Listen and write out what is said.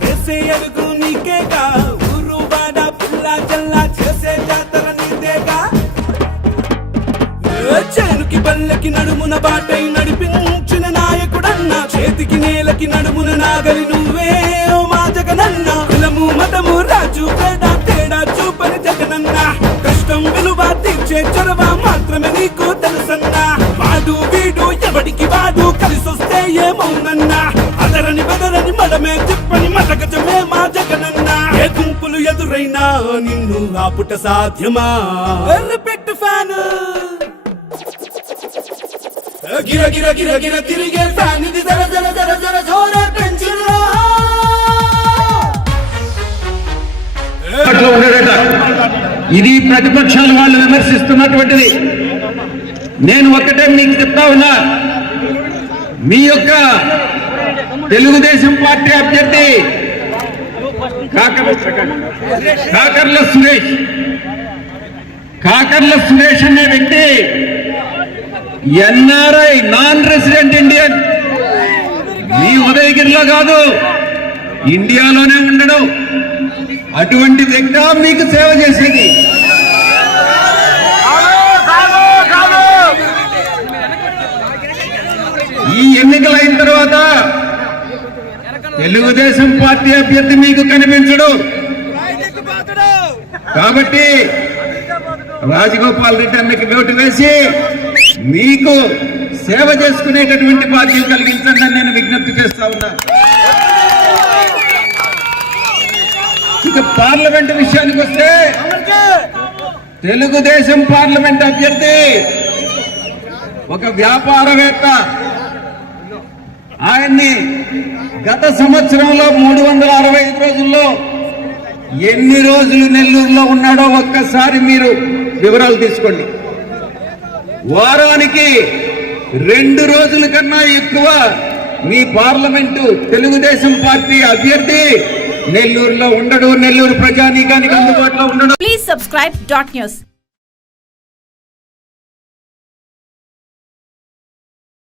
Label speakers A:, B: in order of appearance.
A: వేసే అడుగు నీకేగా? ఊరు వాడ పిల్ల జల్లా చేసే జాతర నీదేగా? ఏ చేనుకి నడుమున బాటై నడిపించిన నాయకుడన్నా చేతికి నేలకి నడుమున నాగలి నువ్వే ఓ మా జగనన్న. కులము మతము రాజు తేడా తేడా చూపని జగనన్న. కష్టం విలువ తీర్చే చొరవ మాత్రమే నీకు తెలుసన్నా. మాడు మడమే తిప్పని మటకజమే మా జగనన్న. ఏ గుంపులు ఎదురైనా నిన్ను ఆపుట సాధ్యమా? పెట్టు ఫ్యాన్. గిర గిర గిర గిర తిరిగే ఫ్యాన్ ఇది జర జర జర జర జోర పెంచురా
B: అట్లా ఇది ప్రతిపక్షాలు వాళ్ళు విమర్శిస్తున్నటువంటిది. నేను ఒక్కటే మీకు చెప్తా ఉన్నా. మీ యొక్క తెలుగుదేశం పార్టీ అభ్యర్థి కాకర్ల సురేష్. కాకర్ల సురేష్. అనే వ్యక్తి ఎన్ఆర్ఐ నాన్ రెసిడెంట్ ఇండియన్. మీ ఉదయగిరిలో కాదు ఇండియాలోనే ఉండడం. అటువంటి వ్యక్తి మీకు సేవ చేసేది ఎన్నికలు అయిన తర్వాత తెలుగుదేశం పార్టీ అభ్యర్థి మీకు కనిపించడు. కాబట్టి రాజగోపాల్ రెడ్డి అన్నకి ఓటు వేసి మీకు సేవ చేసుకునేటటువంటి బాధ్యత కలిగించండి నేను విజ్ఞప్తి చేస్తా ఉన్నా. ఇక పార్లమెంట్ విషయానికి వస్తే తెలుగుదేశం పార్లమెంట్ అభ్యర్థి ఒక వ్యాపారవేత్త ఆయన్ని గత సంవత్సరంలో మూడు వందల అరవై ఐదు రోజుల్లో ఎన్ని రోజులు నెల్లూరులో ఉన్నాడో ఒక్కసారి మీరు వివరాలు తీసుకోండి. వారానికి రెండు రోజుల కన్నా ఎక్కువ మీ పార్లమెంటు తెలుగుదేశం పార్టీ అభ్యర్థి నెల్లూరులో ఉండడు. నెల్లూరు ప్రజానీకానికి అందుబాటులో ఉండడు.
C: Please subscribe dot news